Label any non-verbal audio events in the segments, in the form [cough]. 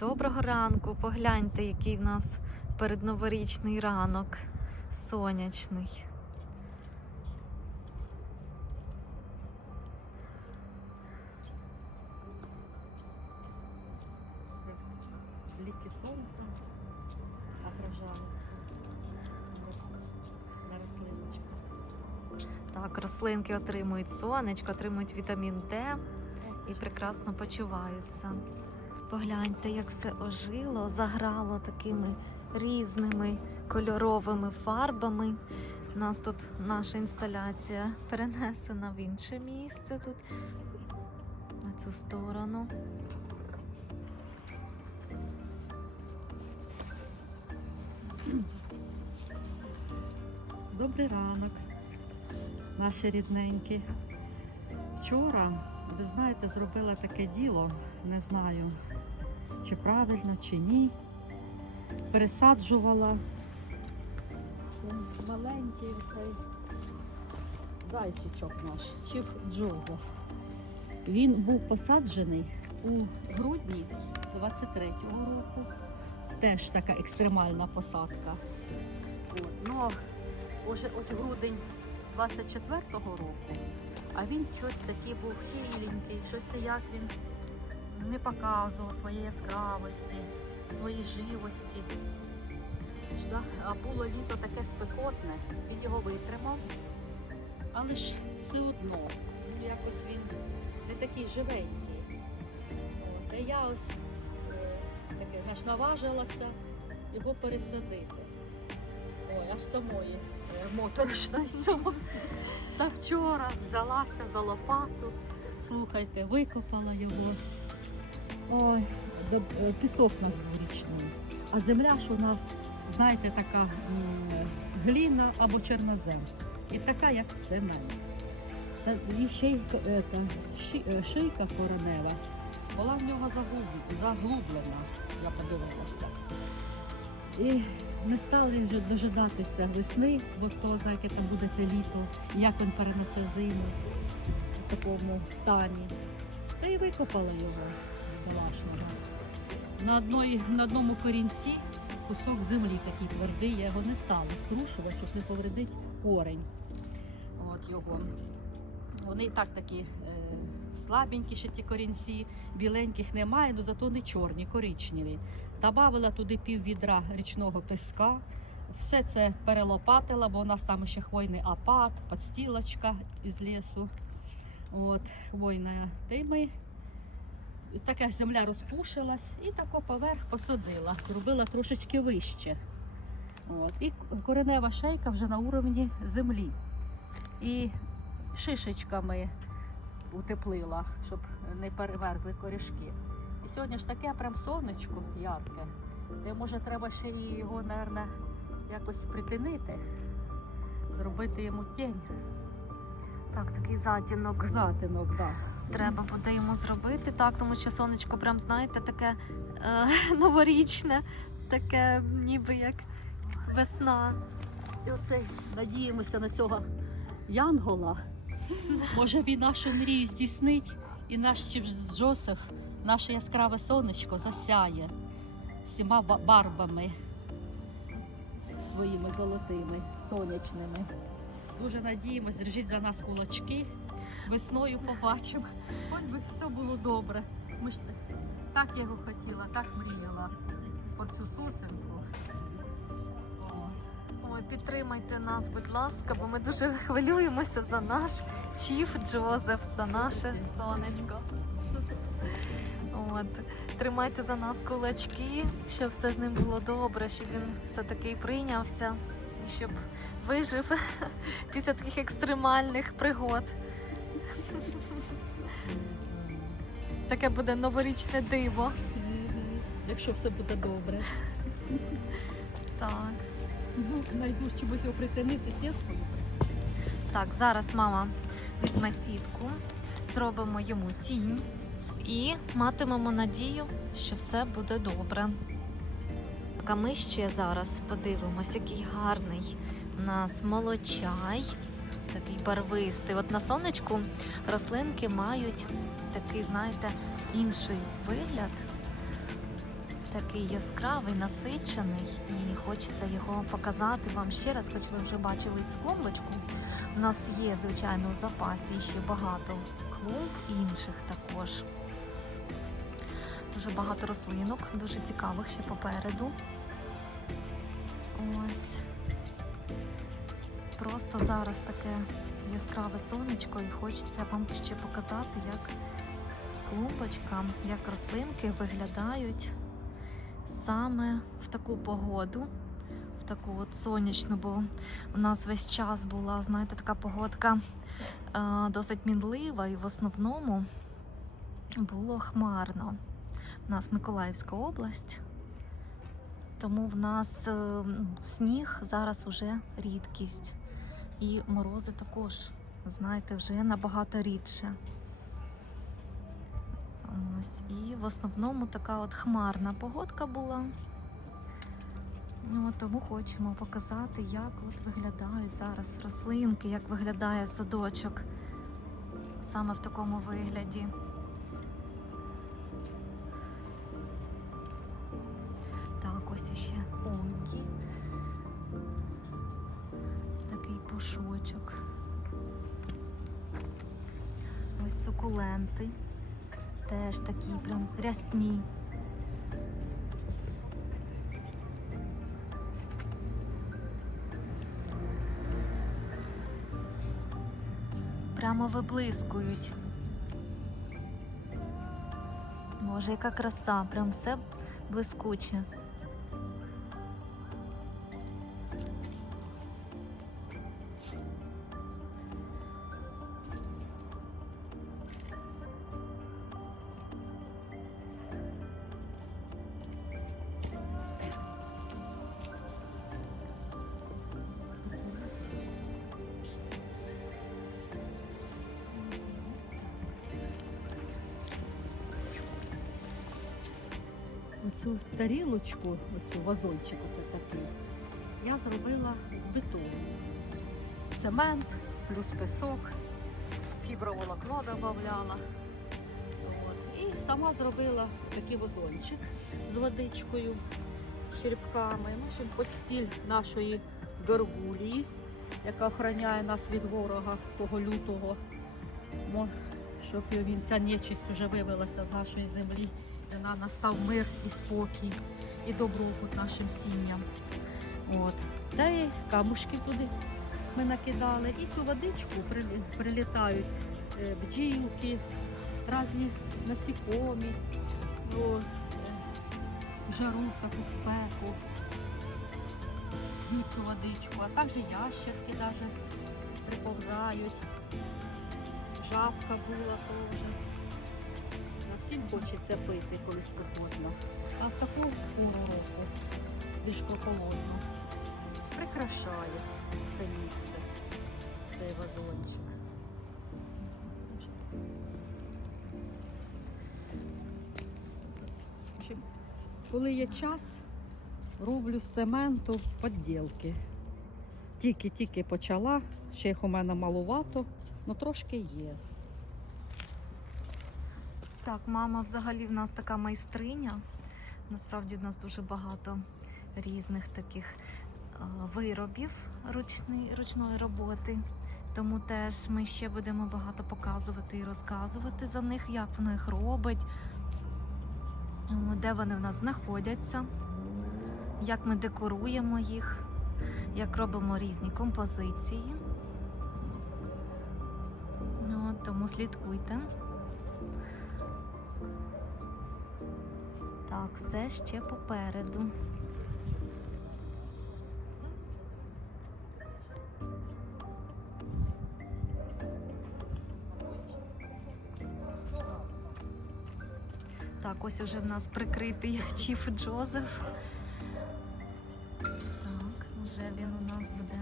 Доброго ранку. Погляньте, який в нас передноворічний ранок. Сонячний. Отражаются на рос- на рослиночках. Так, рослинки отримують сонечко, отримують вітамін Д і прекрасно почуваються. Погляньте, як все ожило, заграло такими різними кольоровими фарбами. У нас тут наша інсталяція перенесена в інше місце тут, на цю сторону. Добрий ранок, наші рідненькі. Вчора, ви знаєте, зробила таке діло, не знаю, чи правильно, чи ні. Пересаджувала маленький цей зайчичок наш, Чіф Джозеф. Він був посаджений у грудні 23-го року. Теж така екстремальна посадка. Ну, Уже ось грудень 24-го року, а він щось такий був хиленький, щось ніяк він не показував своєї яскравості, своєї живості. А було літо таке спекотне, він його витримав, але ж все одно, ну якось він не такий живенький. І я ось е, таке, знаєш, наважилася його пересадити. Ой, аж самої моторошно від цього. Та вчора взялася за лопату. Слухайте, викопала його. Ой, е, пісок у нас був річний. А земля ж у нас, знаєте, така гліна або чорнозем. І така, як цемент. Та і шийка, е, е, шийка коронева була в нього заглублена, я подивилася. І не стали вже дожидатися весни, бо хто знає, яке там буде те літо, як він перенесе зиму в такому стані. Та й викопали його бідолашного. На, одної, на одному корінці кусок землі такий твердий, я його не стала струшувати, щоб не повредити корень. От його. Вони і так такі е, слабенькі ще ті корінці, біленьких немає, але зато не чорні, коричневі. Добавила туди пів відра річного песка. Все це перелопатила, бо у нас там ще хвойний апат, подстілочка із лісу. От, хвойна. Та ми така земля розпушилась і тако поверх посадила, зробила трошечки вище. От. І коренева шейка вже на уровні землі. І шишечками утеплила, щоб не переверзли корішки. І сьогодні ж таке прям сонечко ярке. Де може треба ще і його, мабуть, якось притинити, зробити йому тінь. Так, такий затінок. Затинок, да. Треба буде йому зробити, так, тому що сонечко, прям знаєте, таке е, [laughs] новорічне, таке ніби як весна. І оце надіємося на цього Янгола. Може він нашу мрію здійснить і наш Джосеф, наше яскраве сонечко засяє всіма ба- барвами своїми золотими, сонячними. Дуже надіємось, держіть за нас кулачки. Весною побачимо. Хоч би все було добре. Ми ж так його хотіла, так мріяла. По цю сосенку. Ой, підтримайте нас, будь ласка, бо ми дуже хвилюємося за наш Чіф Джозеф, за наше сонечко. От. Тримайте за нас кулачки, щоб все з ним було добре, щоб він все-таки прийнявся і щоб вижив [laughs] після таких екстремальних пригод. Таке буде новорічне диво. Якщо все буде добре. [laughs] Так. Ну, знайду чимось його притинити сіткою. Так, зараз мама візьме сітку, зробимо йому тінь і матимемо надію, що все буде добре. А ми ще зараз подивимось, який гарний у нас молочай, такий барвистий. От на сонечку рослинки мають такий, знаєте, інший вигляд. такий яскравий, насичений, і хочеться його показати вам ще раз, хоч ви вже бачили цю клумбочку. У нас є, звичайно, у запасі ще багато клумб інших також. Дуже багато рослинок, дуже цікавих ще попереду. Ось. Просто зараз таке яскраве сонечко, і хочеться вам ще показати, як клумбочка, як рослинки виглядають саме в таку погоду, в таку от сонячну, бо у нас весь час була, знаєте, така погодка е, досить мінлива, і в основному було хмарно. У нас Миколаївська область, тому в нас е, сніг зараз уже рідкість. І морози також, знаєте, вже набагато рідше. Ось, і в основному така от хмарна погодка була. Ну, тому хочемо показати, як от виглядають зараз рослинки, як виглядає садочок саме в такому вигляді. Ось іще онкі. Такий пушочок. Ось сукуленти. Теж такі прям рясні. Прямо виблискують. Боже, яка краса, прям все блискуче. Оцю тарілочку, оцю вазончик, оце такий, я зробила з бетону. Цемент плюс пісок, фіброволокно додавала. І сама зробила такий вазончик з водичкою, з черепками. Ну, під стіль нашої горгулії, яка охороняє нас від ворога того лютого. Щоб він ця нечисть вже вивелася з нашої землі на настав мир і спокій, і добробут нашим сім'ям. От. Та й камушки туди ми накидали. І цю водичку прилітають е, бджілки, різні насікомі, от, е, жару таку спеку. П'ють цю водичку, а також ящерки даже приповзають. Жабка була теж. Всім хочеться пити, коли спекотно. А в таку пору року, більш прохолодно, прикрашає це місце, цей вазончик. Коли є час, роблю з цементу подділки. Тільки-тільки почала, ще їх у мене малувато, але трошки є. Так, мама взагалі в нас така майстриня. Насправді в нас дуже багато різних таких виробів ручної, ручної роботи. Тому теж ми ще будемо багато показувати і розказувати за них, як вона їх робить, де вони в нас знаходяться, як ми декоруємо їх, як робимо різні композиції. Ну, от, тому слідкуйте. Так, все ще попереду. Так, ось уже в нас прикритий [laughs] Чіф Джозеф. Так, вже він у нас буде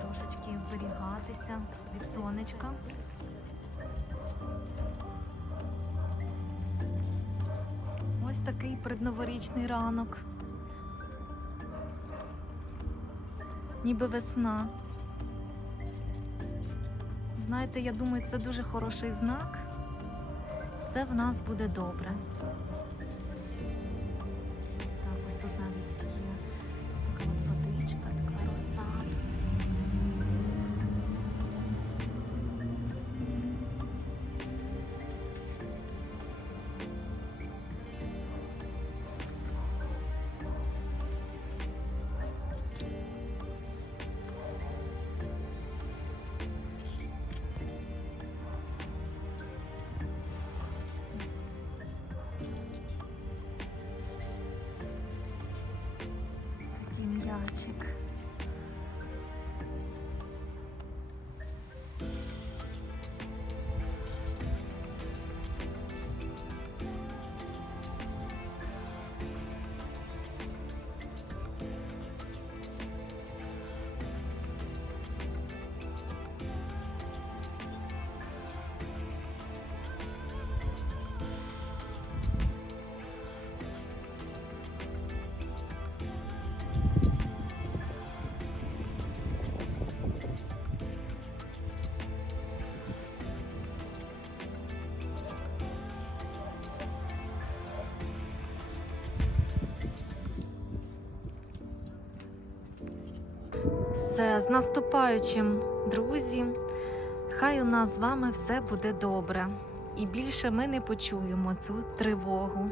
трошечки зберігатися від сонечка. Ось такий предноворічний ранок. Ніби весна. Знаєте, я думаю, це дуже хороший знак. Все в нас буде добре. açık. Все, з наступаючим, друзі. Хай у нас з вами все буде добре. І більше ми не почуємо цю тривогу.